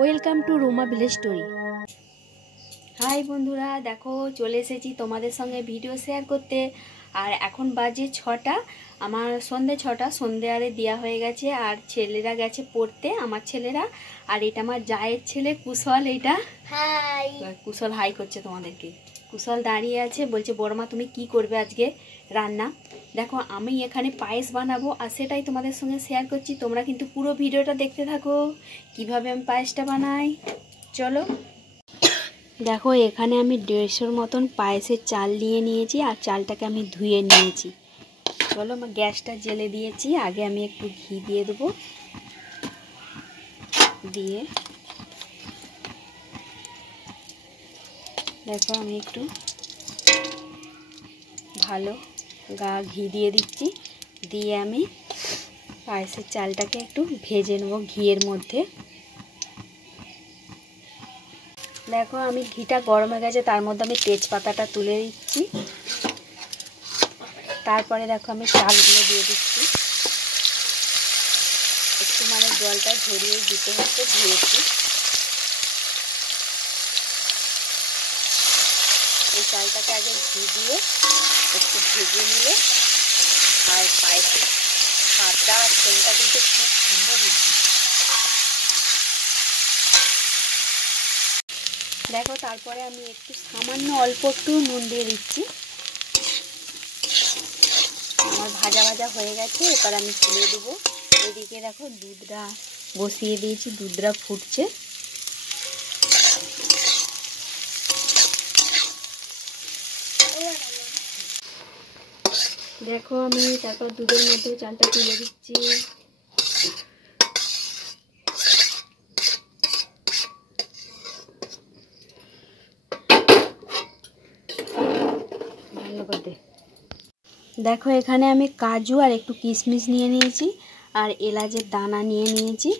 Welcome to Ruma village story. Hi বন্ধুরা, দেখো চলে এসেছি তোমাদের সঙ্গে ভিডিও শেয়ার করতে। আর এখন বাজে 6টা, আমার সন্ধে 6টা, সন্ধে আরে দেওয়া হয়ে গেছে। আর ছেলেরা গেছে পড়তে, আমার ছেলেরা। আর এটা আমার জায়ের ছেলে কুশল, এটা হাই কুশল হাই করছে তোমাদেরকে। কুশল দাঁড়িয়ে আছে, বলছে বড়মা তুমি কি করবে আজকে রান্না। দেখো আমি এখানে পায়েস বানাবো আর সেটাই তোমাদের সঙ্গে শেয়ার করছি। তোমরা কিন্তু পুরো ভিডিওটা দেখতে থাকো কিভাবে আমি পায়েসটা বানাই। চলো দেখো, এখানে আমি 150 মতন পায়েসের চাল নিয়ে নিয়েছি আর চালটাকে আমি ধুয়ে নিয়েছি। চলো আমি গ্যাসটা জ্বেলে দিয়েছি। আগে আমি একটু ঘি দিয়ে দেবো, দিয়ে দেখো আমি একটু ভালো ঘি দিয়ে দিচ্ছি। দিয়ে আমি পায়েসের চালটাকে একটু ভেজে নেব ঘিয়ের মধ্যে। দেখো আমি ঘিটা গরম হয়ে গেছে, তার মধ্যে আমি তেজপাতাটা তুলে দিচ্ছি। তারপরে দেখো আমি চালগুলো দিয়ে দিচ্ছি। একটু মানে জলটা ঝরিয়ে দিতে হচ্ছে, ধুয়েছি। এই চালটাকে আগে ঘি দিয়ে একটু ভেজে নিলে আর পায়েসের স্বাদটা আর সেন্টটা কিন্তু খুব সুন্দর উঠবে। দেখো তারপরে আমি একটু সামান্য অল্প একটু নুন দিয়ে দিচ্ছি। আমার ভাজা ভাজা হয়ে গেছে, এবার আমি তুলে দেবো। এদিকে দেখো দুধটা বসিয়ে দিয়েছি, দুধটা ফুটছে। দেখো আমি তারপর দুধের মধ্যে চালটা তুলে দিচ্ছি। দেখো এখানে আমি কাজু আর একটু কিশমিশ নিয়ে নিয়েছি আর এলাচের দানা নিয়ে নিয়েছি।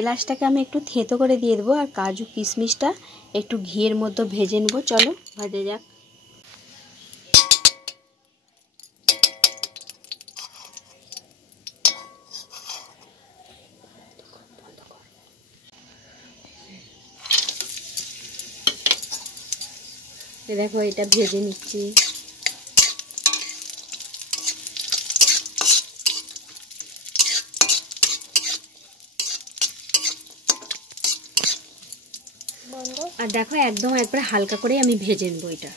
এলাচটাকে আমি একটু থেঁতো করে দিয়ে দেবো আর কাজু কিশমিশটা একটু ঘিয়ের মধ্যে ভেজে নেবো। চলো ভাজা যাক। দেখো এটা ভেজে নিচ্ছি। আর দেখো একদম একবার হালকা করে আমি ভেজে নেবো এটা।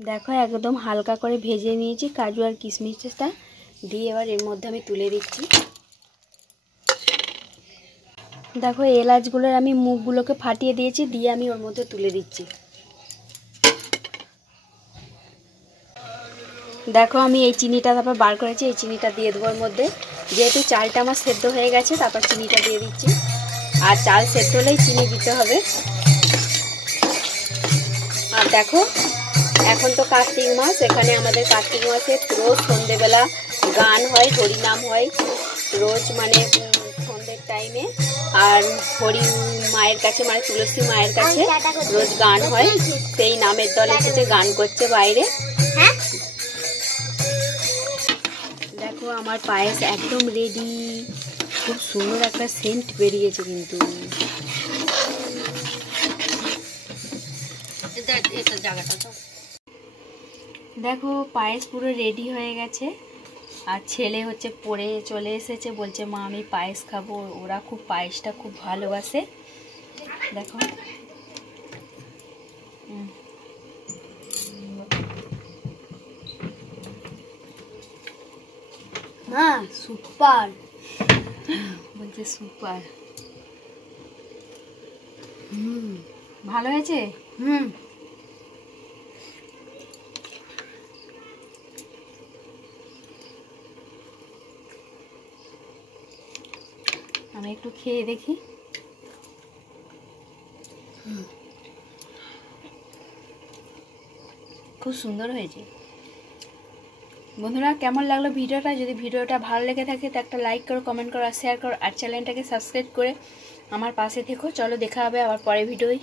দেখো একদম হালকা করে ভেজে নিয়েছি কাজু আর কিশমিশটা দিয়ে। এবার এর মধ্যে আমি তুলে দিচ্ছি। দেখো এলাচগুলোর আমি মুখগুলোকে ফাটিয়ে দিয়েছি, দিয়ে আমি ওর মধ্যে তুলে দিচ্ছি। দেখো আমি এই চিনিটা তারপর বার করেছি, এই চিনিটা দিয়ে দেবো ওর মধ্যে। যেহেতু চালটা আমার সেদ্ধ হয়ে গেছে, তারপর চিনিটা দিয়ে দিচ্ছি। আর চাল সেদ্ধ হলেই চিনি দিতে হবে। আর দেখো এখন তো কার্তিক মাস, এখানে আমাদের কার্তিক মাসে রোজ সন্ধেবেলা গান হয়, হরিনাম হয় রোজ, মানে সন্ধ্যের টাইমে। আর হরি মায়ের কাছে, মানে তুলসী মায়ের কাছে রোজ গান হয়। সেই নামের দল এসেছে, গান করছে বাইরে। দেখো আমার পায়েস একদম রেডি। খুব সুন্দর একটা সেন্ট বেরিয়েছে কিন্তু। দেখো পায়েস পুরো রেডি হয়ে গেছে। আর ছেলে হচ্ছে পড়ে চলে এসেছে, বলছে মা আমি পায়েস খাবো। ওরা খুব পায়েসটা খুব ভালোবাসে। দেখো মা সুপার বলছে, সুপার। ভালো হয়েছে। আমি একটু খেয়ে দেখি। খুব সুন্দর হয়েছে। বন্ধুরা কেমন লাগলো ভিডিওটা? যদি ভিডিওটা ভালো লেগে থাকে তো একটা লাইক করো, কমেন্ট করো আর শেয়ার করো। আর চ্যানেলটাকে সাবস্ক্রাইব করে আমার পাশে থেকো। চলো দেখা হবে আবার পরের ভিডিওয়।